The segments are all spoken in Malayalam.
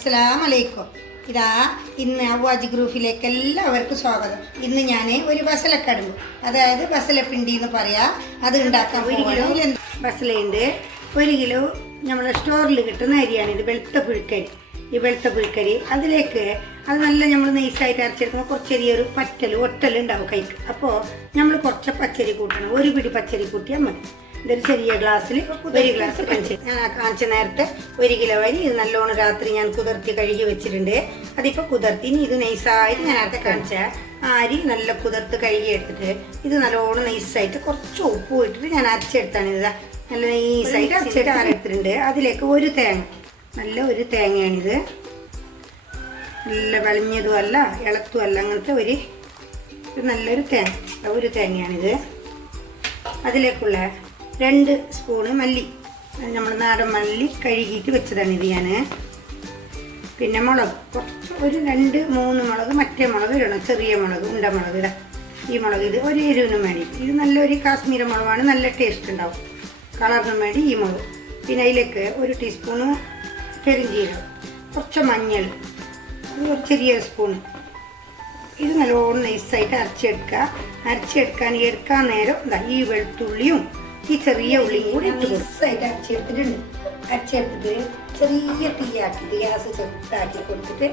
അസ്സലാമലൈക്കും. ഇതാ ഇന്ന് അവ്വാജ് ഗ്രൂപ്പിലേക്ക് എല്ലാവർക്കും സ്വാഗതം. ഇന്ന് ഞാൻ ഒരു ബസലക്കടുമ്പ്, അതായത് ബസലപ്പിണ്ടി എന്ന് പറയാം, അത് ഉണ്ടാക്കാൻ 1 കിലോ ബസലയുണ്ട്. 1 കിലോ നമ്മളെ സ്റ്റോറിൽ കിട്ടുന്ന അരിയാണ് ഇത്, വെളുത്ത പുഴുക്കരി. ഈ വെളുത്ത പുഴുക്കരി അതിലേക്ക് അത് നല്ല നമ്മൾ നൈസായിട്ട് അരച്ചെടുക്കുമ്പോൾ കുറച്ച് ചെറിയൊരു ഒട്ടലുണ്ടാവും കൈക്ക്. അപ്പോൾ നമ്മൾ കുറച്ച് പച്ചരി കൂട്ടണം. 1 പിടി പച്ചരി കൂട്ടിയാൽ മതി. ഇതൊരു ചെറിയ ഗ്ലാസ്സിൽ 1 ഗ്ലാസ് പച്ചരി. ഞാൻ കാണിച്ച നേരത്തെ 1 കിലോ അരി ഇത് നല്ലോണം രാത്രി ഞാൻ കുതിർത്തി കഴുകി വെച്ചിട്ടുണ്ട്. അതിപ്പോൾ കുതിർത്തി ഇനി ഇത് നൈസായിട്ട് ഞാൻ നേരത്തെ കാണിച്ച അരി നല്ല കുതിർത്ത് കഴുകി എടുത്തിട്ട് ഇത് നല്ലോണം നൈസായിട്ട് കുറച്ച് ഉപ്പ് ഇട്ടിട്ട് ഞാൻ അരച്ചെടുത്താണ്. ഇത് നല്ല നൈസായിട്ട് അരച്ചെടുത്ത് അരത്തിട്ടുണ്ട്. അതിലേക്ക് നല്ല ഒരു തേങ്ങയാണിത്. നല്ല വെളിഞ്ഞതും അല്ല ഇളത്തും അല്ല, അങ്ങനത്തെ നല്ലൊരു തേങ്ങയാണിത്. അതിലേക്കുള്ള 2 സ്പൂണ് മല്ലി, നമ്മൾ നാടൻ മല്ലി കഴുകിയിട്ട് വെച്ചതാണ് ഇത് ഞാൻ. പിന്നെ മുളക് കുറച്ച് ഒരു 2-3 മുളക്, മറ്റേ മുളക് ഇടണം, ചെറിയ മുളക്, ഉണ്ടമുളക് ഇടാം. ഈ മുളക് ഇത് ഒരു എരിവിനും വേണ്ടി, ഇത് നല്ലൊരു കാശ്മീരി മുളകാണ്, നല്ല ടേസ്റ്റ് ഉണ്ടാവും, കളറിനും വേണ്ടി ഈ മുളക്. പിന്നെ അതിലേക്ക് 1 ടീസ്പൂണ് പെരുംജീരകം, കുറച്ച് മഞ്ഞൾ, ഒരു ചെറിയ സ്പൂണ്. ഇത് നല്ലോണം നൈസായിട്ട് അരച്ചെടുക്കാൻ എടുക്കാൻ നേരം ഈ വെളുത്തുള്ളിയും ഈ ചെറിയ ഉള്ളിയും കൂടി നൈസായിട്ട് അരച്ചെടുത്തിട്ട് ചെറിയ തീയാക്കിയിട്ട് ഗ്യാസ് ചെറുതാക്കി കൊടുത്തിട്ട്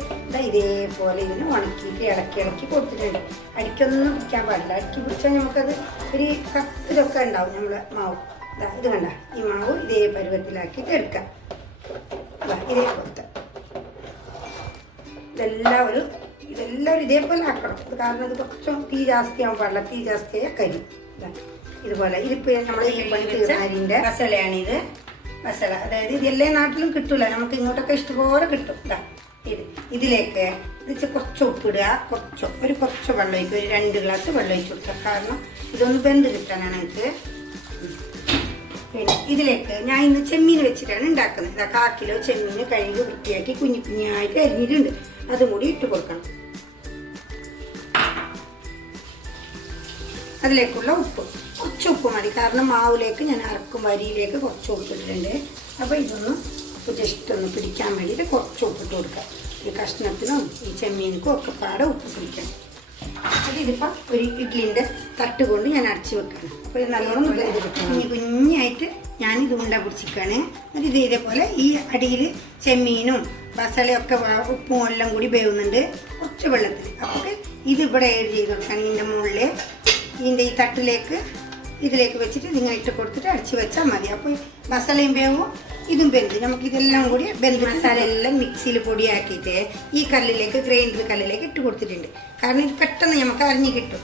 ഇതേപോലെ ഇതിന് ഉണക്കിയിട്ട് ഇളക്കി കൊടുത്തിട്ടുണ്ട്. അടിക്കൊന്നും പിടിക്കാൻ പാടില്ല. അടിക്കി പിടിച്ചാൽ നമുക്കത് ഒരു കത്തിലൊക്കെ ഉണ്ടാവും നമ്മളെ മാവ്. ഇത് കണ്ട, ഈ മാവ് ഇതേ പരുവത്തിലാക്കിയിട്ട് എടുക്കാം. ഇതേ കൊടുത്ത ഇതെല്ലാവരും ഇതേപോലെ ആക്കണം. ഇത് കാരണം ഇത് കുറച്ചും തീ ജാസ്തിയാവാൻ പാടില്ല. തീ ജാസ്തിയായ കരി. ഇതുപോലെ ഇതിപ്പോൾ നമ്മൾ ഈ പണി തീർന്നരിൻ്റെ മസാലയാണിത്. മസാല അതായത് ഇത് എല്ലാ നാട്ടിലും കിട്ടൂല, നമുക്ക് ഇങ്ങോട്ടൊക്കെ ഇഷ്ടംപോലെ കിട്ടും. ഇതിലേക്ക് കുറച്ച് ഉപ്പിടുക, കുറച്ച് വെള്ളം ഒഴിക്കുക. ഒരു 2 ഗ്ലാസ് വെള്ളം ഒഴിച്ച് കൊടുക്കുക. കാരണം ഇതൊന്ന് വെന്ത് കിട്ടാനാണ് എനിക്ക്. പിന്നെ ഇതിലേക്ക് ഞാൻ ഇന്ന് ചെമ്മീൻ വെച്ചിട്ടാണ് ഉണ്ടാക്കുന്നത്. 1/4 കിലോ ചെമ്മീൻ കഴുകി വൃത്തിയാക്കി കുഞ്ഞായിട്ട് അരിഞ്ഞിട്ടുണ്ട്. അതും കൂടി ഇട്ട് കൊടുക്കണം. അതിലേക്കുള്ള കുറച്ച് ഉപ്പ് മതി, കാരണം മാവിലേക്ക് ഞാൻ അരക്കും അരിയിലേക്ക് കുറച്ച് ഉപ്പിട്ടിട്ടുണ്ട്. അപ്പോൾ ഇതൊന്ന് ജസ്റ്റ് ഒന്ന് പിടിക്കാൻ വേണ്ടിയിട്ട് കുറച്ച് ഉപ്പിട്ട് കൊടുക്കുക. ഈ കഷ്ണത്തിനും ഈ ചെമ്മീനിനും ഒക്കെ പാടെ ഉപ്പ് പിടിക്കണം. ഇതിപ്പോൾ ഒരു ഇഡ്ലിൻ്റെ തട്ട് കൊണ്ട് ഞാൻ അടച്ചു വെക്കുകയാണ്. അപ്പോൾ ഇത് നല്ലോണം കുഞ്ഞായിട്ട് ഞാനിത് ഉണ്ട പിടിച്ചിരിക്കുകയാണ്. എന്നിട്ട് ഇതേപോലെ ഈ അടിയിൽ ചെമ്മീനും മസാലയൊക്കെ ഉപ്പും എല്ലാം കൂടി വേവുന്നുണ്ട് കുറച്ച് വെള്ളത്തിൽ. അപ്പോൾ ഇതിവിടെ ഏഡ് ചെയ്ത് കൊടുക്കുകയാണ്. ഇതിൻ്റെ മുകളിൽ ഇതിൻ്റെ ഈ തട്ടിലേക്ക് ഇതിലേക്ക് വെച്ചിട്ട് ഇതിങ്ങനെ ഇട്ട് കൊടുത്തിട്ട് അടിച്ച് വെച്ചാൽ മതി. അപ്പോൾ മസാലയും വേവും ഇതും വെന്ത് നമുക്കിതെല്ലാം കൂടി വെന്ത് മസാല എല്ലാം മിക്സിയിൽ പൊടിയാക്കിയിട്ട് ഈ ഗ്രൈൻഡർ കല്ലിലേക്ക് ഇട്ട് കൊടുത്തിട്ടുണ്ട്. കാരണം ഇത് പെട്ടെന്ന് നമുക്ക് അരിഞ്ഞ് കിട്ടും.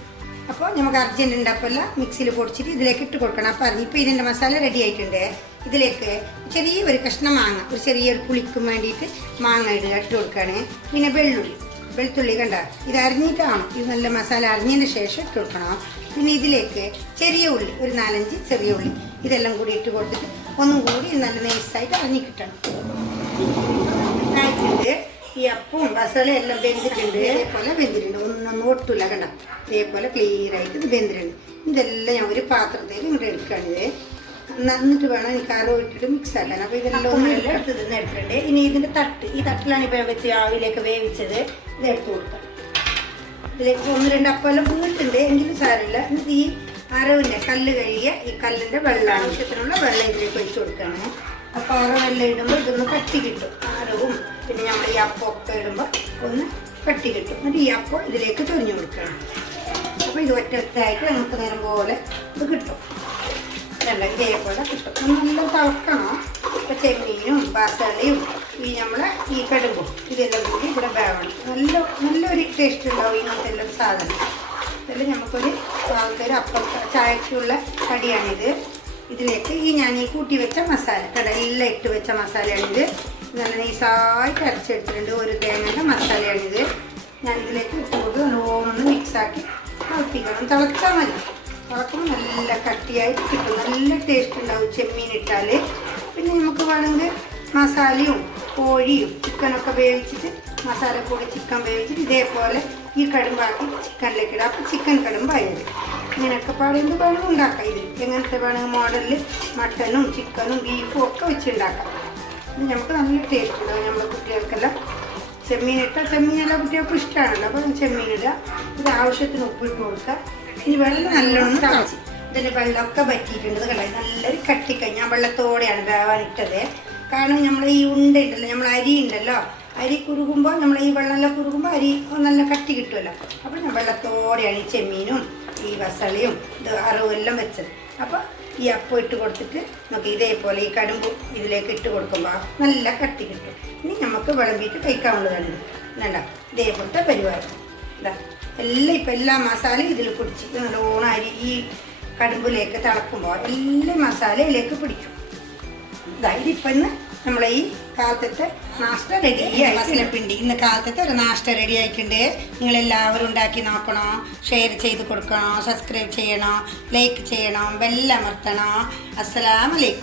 അപ്പോൾ നമുക്ക് അർജൻറ്റ് ഉണ്ടാപ്പല്ല മിക്സിയിൽ പൊടിച്ചിട്ട് ഇതിലേക്ക് ഇട്ട് കൊടുക്കണം. അപ്പോൾ ഇപ്പോൾ ഇതിൻ്റെ മസാല റെഡി ആയിട്ടുണ്ട്. ഇതിലേക്ക് ചെറിയൊരു കഷ്ണം മാങ്ങ, ഒരു ചെറിയൊരു പുളിക്കും വേണ്ടിയിട്ട് മാങ്ങ ഇട്ട് കൊടുക്കുകയാണ്. പിന്നെ വെളുത്തുള്ളി കണ്ട, ഇത് അരിഞ്ഞിട്ടാണ്, ഇത് നല്ല മസാല അരിഞ്ഞതിന് ശേഷം ഇട്ട് കൊടുക്കണം. പിന്നെ ഇതിലേക്ക് ചെറിയ ഉള്ളി, ഒരു 4-5 ചെറിയ ഉള്ളി, ഇതെല്ലാം കൂടി ഇട്ട് കൊടുത്തിട്ട് ഒന്നും കൂടി നല്ല നൈസായിട്ട് അരിഞ്ഞ് കിട്ടണം. ഈ അപ്പവും മസാലയും എല്ലാം വെന്തിട്ടുണ്ട്. ഇതേപോലെ വെന്തിട്ടുണ്ട്, ഒന്നും ഒട്ടില്ല കണ്ട, ഇതേപോലെ ക്ലിയറായിട്ട് ഇത് വെന്തിട്ടുണ്ട്. ഇതെല്ലാം ഞാൻ ഒരു പാത്രത്തിൽ ഇങ്ങോട്ട് എടുക്കുകയാണിത്. എന്നിട്ട് വേണം എനിക്ക് അരവ് ഇട്ടിട്ട് മിക്സ് ആക്കാൻ. അപ്പോൾ ഇതെല്ലാം എടുത്ത് എടുത്തിട്ടുണ്ട്. ഇനി ഇതിൻ്റെ ഈ തട്ടിലാണ് ഇപ്പോൾ വെച്ച് ആവിലേക്ക് വേവിച്ചത്. ഇത് എടുത്ത് കൊടുക്കാം. ഇതിലേക്ക് 1-2 അപ്പെല്ലാം വീട്ടുണ്ട്, എങ്കിലും സാരമില്ല. എന്നിട്ട് ഈ അരവിൻ്റെ കല്ല് കഴുകിയ ഈ കല്ലിൻ്റെ വെള്ളം, ആവശ്യത്തിനുള്ള വെള്ളം ഇതിലേക്ക് ഒഴിച്ച് കൊടുക്കുകയാണ്. അപ്പോൾ അരവെല്ലാം ഇടുമ്പോൾ ഇതൊന്ന് കട്ടി കിട്ടും. അരവും പിന്നെ നമ്മൾ ഈ അപ്പമൊക്കെ ഇടുമ്പോൾ ഒന്ന് കട്ടി കിട്ടും. എന്നിട്ട് ഈ അപ്പം ഇതിലേക്ക് ചൊരിഞ്ഞു കൊടുക്കുകയാണ്. അപ്പോൾ ഇത് ഒറ്റയായിട്ട് നമുക്ക് നേരം പോലെ ഇത് കിട്ടും. ഇതേപോലെ കിട്ടും. നല്ല തളക്കണം. ഇപ്പോൾ ചെമ്മീനും മസാലയും ഈ കടുമ്പും ഇതെല്ലാം കൂടി ഇവിടെ വേവണം. നല്ലൊരു ടേസ്റ്റ് ഉണ്ടാവും ഇങ്ങനത്തെ എല്ലാം സാധനം. ഇതെല്ലാം നമുക്കൊരു അപ്പം ചായക്കുള്ള കടിയാണിത്. ഇതിലേക്ക് ഞാൻ കൂട്ടി വെച്ച മസാല എല്ലാം ഇട്ട് വെച്ച മസാലയാണിത്. നല്ല നൈസായിട്ട് അരച്ചെടുത്തിട്ടുണ്ട്. ഒരു തേങ്ങയുടെ മസാലയാണിത്. ഞാൻ ഇതിലേക്ക് ഇട്ട് കൊടുത്ത് നല്ലോണം മിക്സാക്കി തിളപ്പിക്കണം. തിളച്ചാൽ മതി. തിളക്കുമ്പോൾ നല്ല കട്ടിയായിട്ട് കിട്ടും. നല്ല ടേസ്റ്റ് ഉണ്ടാവും ചെമ്മീൻ ഇട്ടാൽ. പിന്നെ നമുക്ക് വേണമെങ്കിൽ മസാലയും കോഴിയും ചിക്കനൊക്കെ വേവിച്ചിട്ട് മസാല കൂടി ചിക്കൻ വേവിച്ചിട്ട് ഇതേപോലെ ഈ കടുമ്പാക്കി ചിക്കനിലേക്ക് ഇടാം. അപ്പോൾ ചിക്കൻ കടുമ്പായത് ഇങ്ങനെയൊക്കെ പാടുന്നത് വേണമെങ്കിൽ ഉണ്ടാക്കാം. ഇത് എങ്ങനത്തെ വേണമെങ്കിൽ മോഡലിൽ മട്ടനും ചിക്കനും ബീഫും ഒക്കെ വെച്ച് ഉണ്ടാക്കാം. ഇത് നമുക്ക് നല്ല ടേസ്റ്റ് ഉണ്ടാവും. നമ്മുടെ കുട്ടികൾക്കെല്ലാം ചെമ്മീൻ ഇട്ടാൽ ചെമ്മീനെല്ലാം കുട്ടികൾക്ക് ഇഷ്ടമാണല്ലോ, അപ്പോൾ ചെമ്മീനിടുക. ഇത് ആവശ്യത്തിന് ഉപ്പിട്ട് കൊടുക്കുക. ഇനി വെള്ളം നല്ലോണം തിളച്ച് ഇതിൻ്റെ വെള്ളമൊക്കെ പറ്റിയിട്ടുണ്ട്. ഇത് കണ്ടാൽ നല്ലൊരു കട്ടിക്കഴിഞ്ഞ് ഞാൻ വെള്ളത്തോടെയാണ് വേവാനിട്ടത്. കാരണം നമ്മൾ ഈ ഉണ്ട ഉണ്ടല്ലോ, നമ്മൾ അരി ഉണ്ടല്ലോ, അരി കുറുകുമ്പോൾ നമ്മൾ ഈ വെള്ളമെല്ലാം കുറുകുമ്പോൾ അരി നല്ല കട്ടി കിട്ടുമല്ലോ. അപ്പോൾ ഞാൻ വെള്ളത്തോടെയാണ് ഈ ചെമ്മീനും ഈ വസളിയും ഇത് അറവെല്ലാം വെച്ചത്. അപ്പോൾ ഈ അപ്പം ഇട്ട് കൊടുത്തിട്ട് നമുക്ക് ഇതേപോലെ ഈ കടുമ്പ് ഇതിലേക്ക് ഇട്ട് കൊടുക്കുമ്പോൾ നല്ല കട്ടി കിട്ടും. ഇനി നമുക്ക് വിളമ്പിയിട്ട് കഴിക്കാവുന്നതാണ്. വേണ്ട ഇതേപോലത്തെ പരിപാടി. ഇതാ എല്ലാം ഇപ്പം എല്ലാ മസാലയും ഇതിൽ പിടിച്ച് നല്ലോണം അരി ഈ കടുമ്പിലേക്ക് തിളക്കുമ്പോൾ എല്ലാ മസാലയിലേക്ക് പിടിക്കും. ഇതാ ഇതിപ്പം ഇന്ന് നമ്മളെ ഈ കാലത്തെ നാഷ്ട റെഡി ആയി. ബസലപ്പിണ്ടി ഇന്ന് കാലത്തെ ഒരു നാഷ്ട റെഡി ആയിട്ടുണ്ട്. നിങ്ങളെല്ലാവരും ഉണ്ടാക്കി നോക്കണോ, ഷെയർ ചെയ്ത് കൊടുക്കണോ, സബ്സ്ക്രൈബ് ചെയ്യണോ, ലൈക്ക് ചെയ്യണോ, ബെല്ലമർത്തണോ. അസ്സലാമു അലൈക്കും.